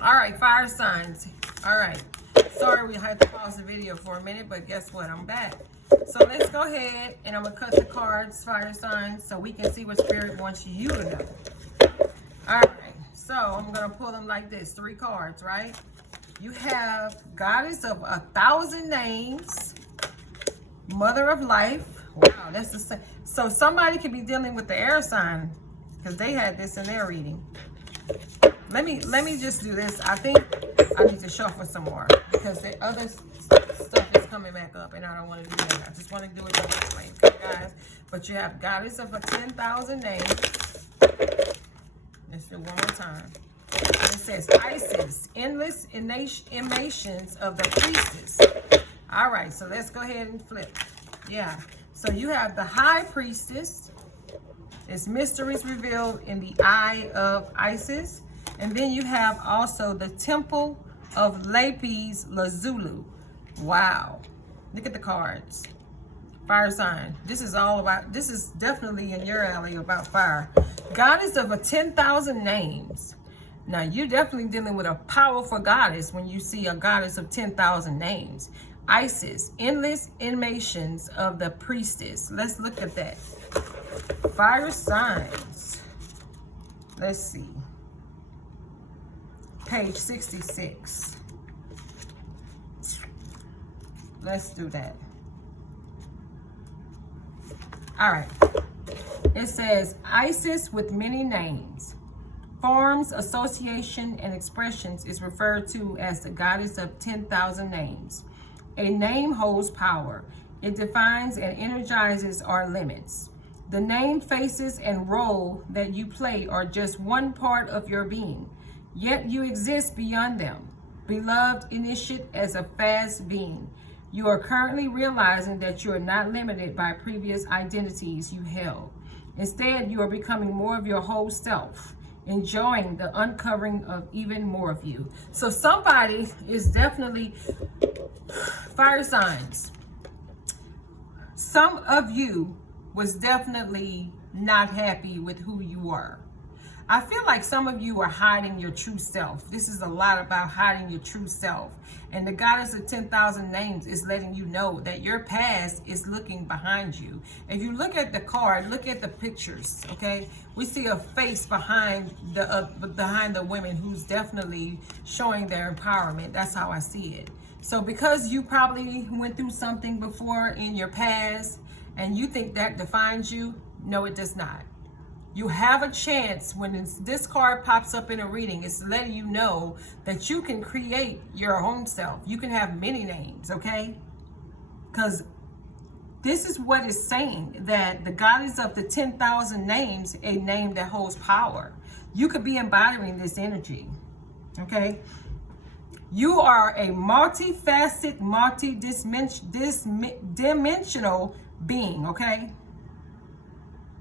All right, fire signs. All right. Sorry we had to pause the video for a minute, but guess what? I'm back. So let's go ahead and I'm going to cut the cards, fire signs, so we can see what Spirit wants you to know. All right. So I'm going to pull them like this. 3 cards, right? You have Goddess of 1,000 Names, Mother of Life. Wow, that's the same. So somebody could be dealing with the air sign because they had this in their reading. Let me just do this. I think I need to shuffle some more because the other stuff is coming back up and I don't want to do that. I just want to do it this way, okay, guys? But you have Goddess of 10,000 Names. Let's do one more time. And it says Isis, endless emanations of the Priestess. All right, so let's go ahead and flip. Yeah, so you have the High Priestess. It's mysteries revealed in the eye of Isis. And then you have also the Temple of Lapis Lazuli. Wow. Look at the cards. Fire sign. This is all about, this is definitely in your alley about fire. Goddess of 10,000 Names. Now, you're definitely dealing with a powerful goddess when you see a goddess of 10,000 names. Isis, endless emanations of the Priestess. Let's look at that. Fire signs. Let's see. Page 66. Let's do that. All right. It says Isis with many names. Forms, association, and expressions is referred to as the goddess of 10,000 names. A name holds power. It defines and energizes our limits. The name, faces, and role that you play are just one part of your being, yet you exist beyond them. Beloved, initiate as a fast being. You are currently realizing that you are not limited by previous identities you held. Instead, you are becoming more of your whole self, enjoying the uncovering of even more of you. So somebody is definitely fire signs. Some of you was definitely not happy with who you were. I feel like some of you are hiding your true self. This is a lot about hiding your true self. And the goddess of 10,000 names is letting you know that your past is looking behind you. If you look at the card, look at the pictures, okay? We see a face behind the women who's definitely showing their empowerment. That's how I see it. So because you probably went through something before in your past and you think that defines you, no, it does not. You have a chance when this card pops up in a reading. It's letting you know that you can create your own self. You can have many names, okay? Because this is what it's saying, that the goddess of the 10,000 names, a name that holds power. You could be embodying this energy, okay? You are a multifaceted, multi-dimensional being, okay?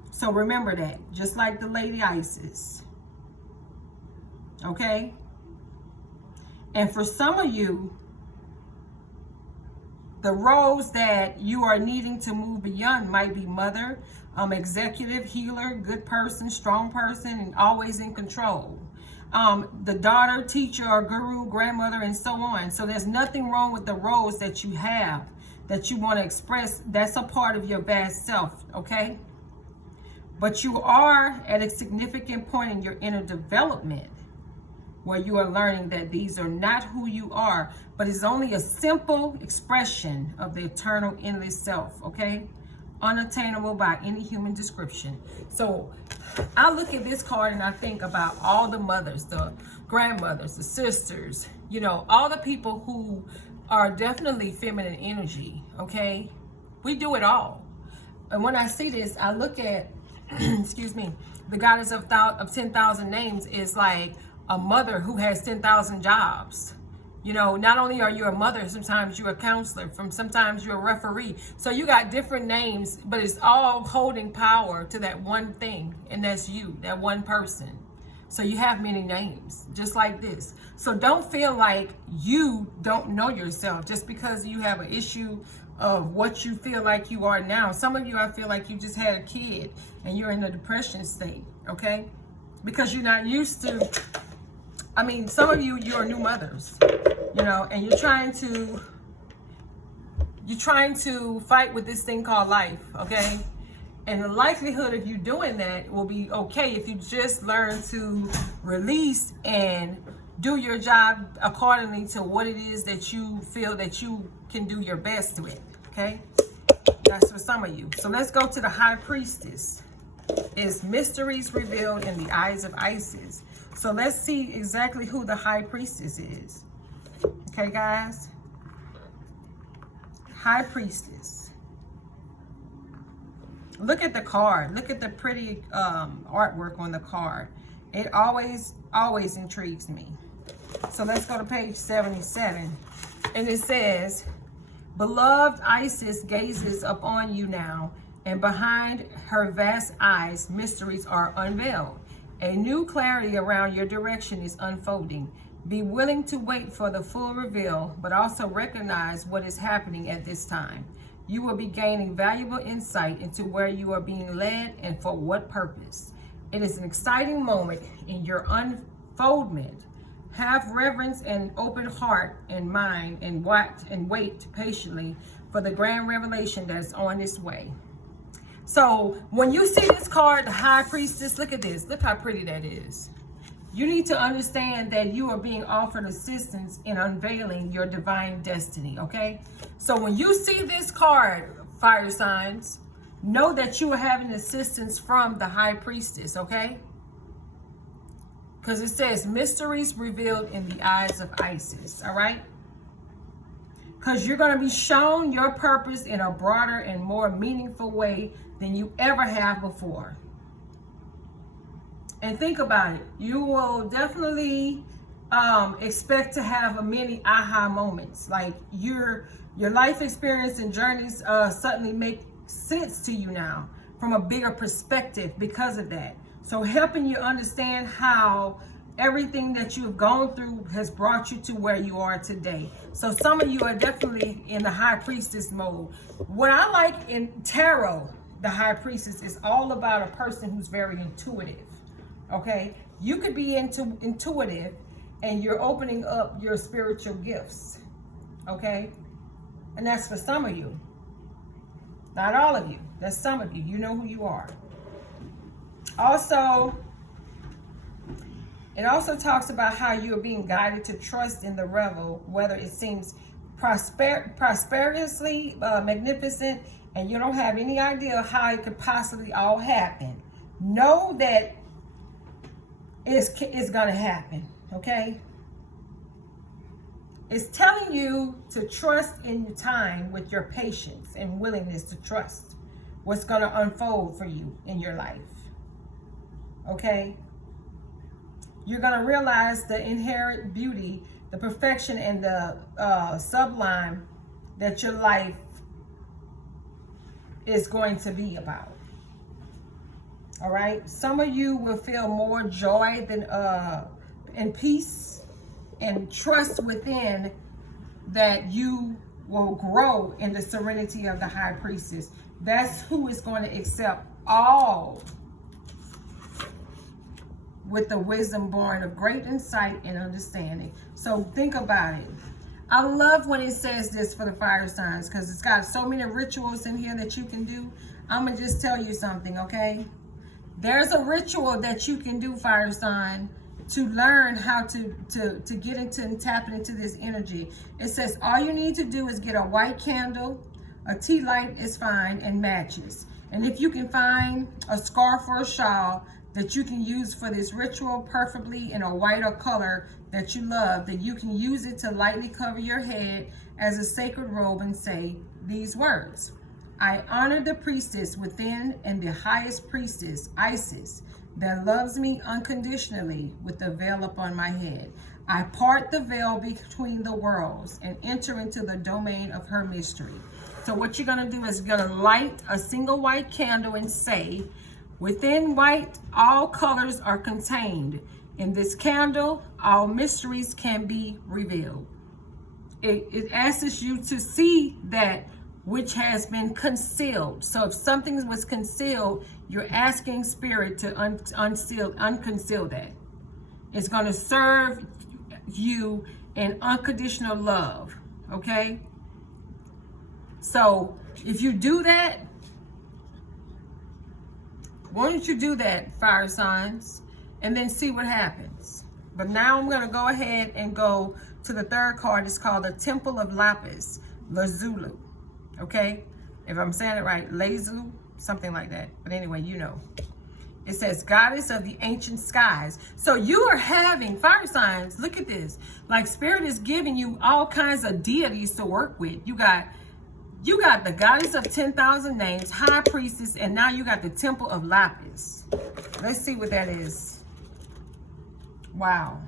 So remember that, just like the Lady Isis, okay? And for some of you, the roles that you are needing to move beyond might be mother, executive, healer, good person, strong person, and always in control. The daughter, teacher, or guru, grandmother, and so on. So there's nothing wrong with the roles that you have that you want to express. That's a part of your vast self, okay? But you are at a significant point in your inner development where you are learning that these are not who you are, but it's only a simple expression of the eternal, endless self, okay? Unattainable by any human description. So I look at this card and I think about all the mothers, the grandmothers, the sisters, you know, all the people who are definitely feminine energy, okay? We do it all. And when I see this, I look at excuse me, the goddess of 10,000 names is like a mother who has 10,000 jobs. You know, not only are you a mother, sometimes you're a counselor, sometimes you're a referee. So you got different names, but it's all holding power to that one thing, and that's you, that one person. So you have many names, just like this. So don't feel like you don't know yourself just because you have an issue of what you feel like you are now. Some of you, I feel like you just had a kid and you're in a depression state, okay? Because you're not used to I mean, some of you, you're new mothers, you know, and you're trying to fight with this thing called life, okay? And the likelihood of you doing that will be okay if you just learn to release and do your job accordingly to what it is that you feel that you can do your best with, okay? That's for some of you. So let's go to the High Priestess. Is mysteries revealed in the eyes of Isis. So let's see exactly who the High Priestess is. Okay, guys? High Priestess. Look at the card. Look at the pretty artwork on the card. It always intrigues me. So let's go to page 77. And it says, beloved Isis gazes upon you now, and behind her vast eyes, mysteries are unveiled. A new clarity around your direction is unfolding. Be willing to wait for the full reveal, but also recognize what is happening at this time. You will be gaining valuable insight into where you are being led and for what purpose. It is an exciting moment in your unfoldment. Have reverence and open heart and mind, and wait patiently for the grand revelation that is on its way. So when you see this card, the High Priestess, look at this. Look how pretty that is. You need to understand that you are being offered assistance in unveiling your divine destiny, okay? So when you see this card, fire signs, know that you are having assistance from the High Priestess, okay? Because it says mysteries revealed in the eyes of Isis, all right? Because you're going to be shown your purpose in a broader and more meaningful way than you ever have before. And think about it. You will definitely expect to have many aha moments. Like your life experience and journeys suddenly make sense to you now from a bigger perspective because of that. So helping you understand how everything that you've gone through has brought you to where you are today. So some of you are definitely in the High Priestess mode. What I like in tarot, the High Priestess is all about a person who's very intuitive. Okay, you could be intuitive and you're opening up your spiritual gifts. Okay, and that's for some of you, not all of you. That's some of you. You know who you are. Also, it also talks about how you are being guided to trust in the revel, whether it seems prosperously magnificent and you don't have any idea how it could possibly all happen. Know that it's gonna happen, okay? It's telling you to trust in your time with your patience and willingness to trust what's gonna unfold for you in your life, okay? You're gonna realize the inherent beauty, the perfection, and the sublime that your life is going to be about. All right, some of you will feel more joy than and peace and trust within that you will grow in the serenity of the High Priestess. That's who is going to accept all with the wisdom born of great insight and understanding. So think about it. I love when it says this for the fire signs because it's got so many rituals in here that you can do. I'm going to just tell you something, okay? There's a ritual that you can do, fire sign, to learn how to get into and tap into this energy. It says all you need to do is get a white candle, a tea light is fine, and matches. And if you can find a scarf or a shawl that you can use for this ritual perfectly in a white or color that you love, then you can use it to lightly cover your head as a sacred robe and say these words. I honor the priestess within and the highest priestess, Isis, that loves me unconditionally with the veil upon my head. I part the veil between the worlds and enter into the domain of her mystery. So what you're going to do is you're going to light a single white candle and say, within white, all colors are contained. In this candle, all mysteries can be revealed. It asks you to see that which has been concealed. So if something was concealed, you're asking spirit to unconceal that. is going to serve you in unconditional love. Okay? So if you do that, why don't you do that, fire signs, and then see what happens. But now I'm going to go ahead and go to the third card. It's called the Temple of Lapis Lazuli. Okay? If I'm saying it right, Lazuli, something like that. But anyway, you know. It says, Goddess of the Ancient Skies. So you are having, fire signs, look at this. Like Spirit is giving you all kinds of deities to work with. You got the Goddess of 10,000 Names, High Priestess, and now you got the Temple of Lapis. Let's see what that is. Wow.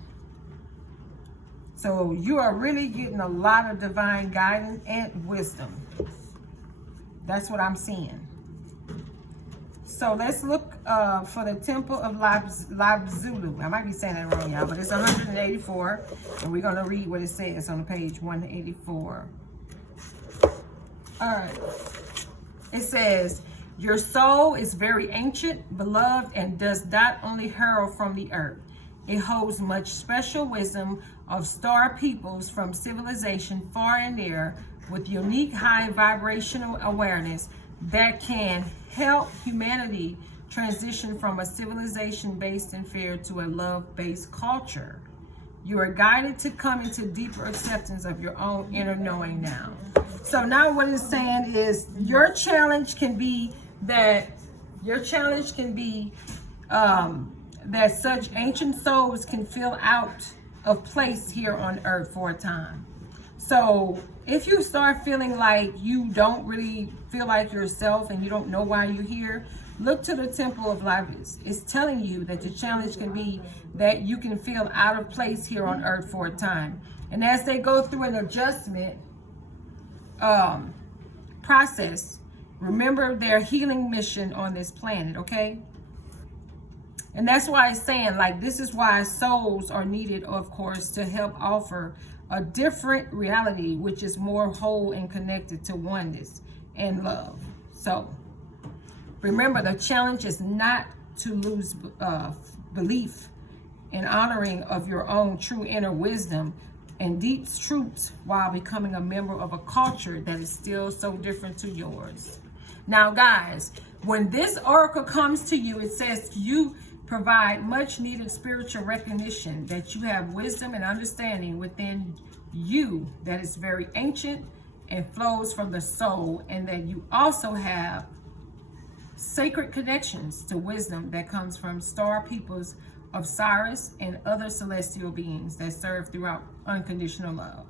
So you are really getting a lot of divine guidance and wisdom. That's what I'm seeing. So let's look for the Temple of Lazuli. I might be saying that wrong, y'all, but it's 184. And we're going to read what it says on page 184. All right. It says, your soul is very ancient, beloved, and does not only herald from the earth. It holds much special wisdom of star peoples from civilization far and near, with unique high vibrational awareness that can help humanity transition from a civilization based in fear to a love-based culture. You are guided to come into deeper acceptance of your own inner knowing now. So now what it's saying is your challenge can be that that such ancient souls can feel out of place here on earth for a time. So if you start feeling like you don't really feel like yourself and you don't know why you're here, look to the Temple of Lapis. It's telling you that the challenge can be that you can feel out of place here on earth for a time. And as they go through an adjustment process, remember their healing mission on this planet, okay? And that's why it's saying, like, this is why souls are needed, of course, to help offer a different reality, which is more whole and connected to oneness and love. So remember, the challenge is not to lose belief in honoring of your own true inner wisdom and deep truths while becoming a member of a culture that is still so different to yours. Now, guys, when this oracle comes to you, it says you provide much needed spiritual recognition that you have wisdom and understanding within you that is very ancient and flows from the soul, and that you also have sacred connections to wisdom that comes from star peoples of Cyrus and other celestial beings that serve throughout unconditional love.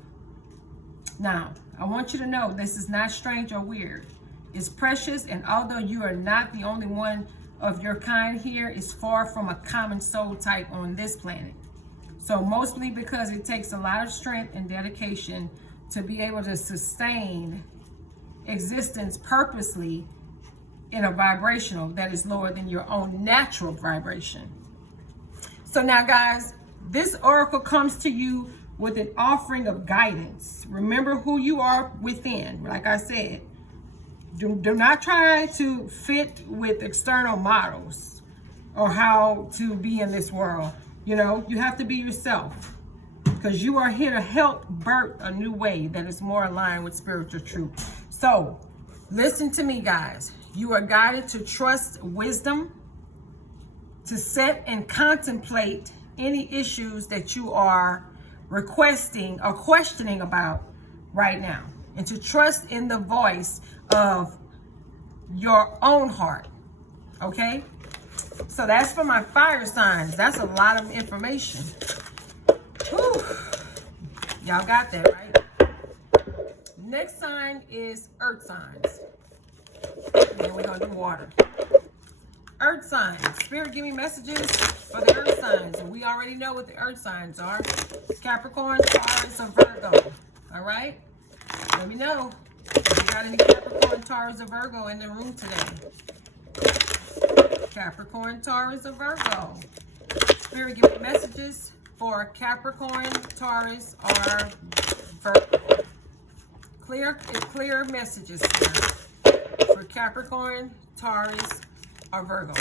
Now, I want you to know this is not strange or weird. It's precious, and although you are not the only one of your kind here, is far from a common soul type on this planet. So mostly because it takes a lot of strength and dedication to be able to sustain existence purposely in a vibrational that is lower than your own natural vibration. So now, guys, this oracle comes to you with an offering of guidance. Remember who you are within. Like I said, do not try to fit with external models or how to be in this world. You know, you have to be yourself, because you are here to help birth a new way that is more aligned with spiritual truth. So listen to me, guys. You are guided to trust wisdom, to set and contemplate any issues that you are requesting or questioning about right now, and to trust in the voice of your own heart. Okay? So that's for my fire signs. That's a lot of information. Whew. Y'all got that, right? Next sign is earth signs. And then we're going to do water. Earth signs. Spirit, give me messages for the earth signs. And we already know what the earth signs are. Capricorn, Taurus, or Virgo. All right? Let me know if you got any Capricorn, Taurus, or Virgo in the room today. Capricorn, Taurus, or Virgo. Spirit, give me messages for Capricorn, Taurus, or Virgo. Clear messages here for Capricorn, Taurus, or Virgo.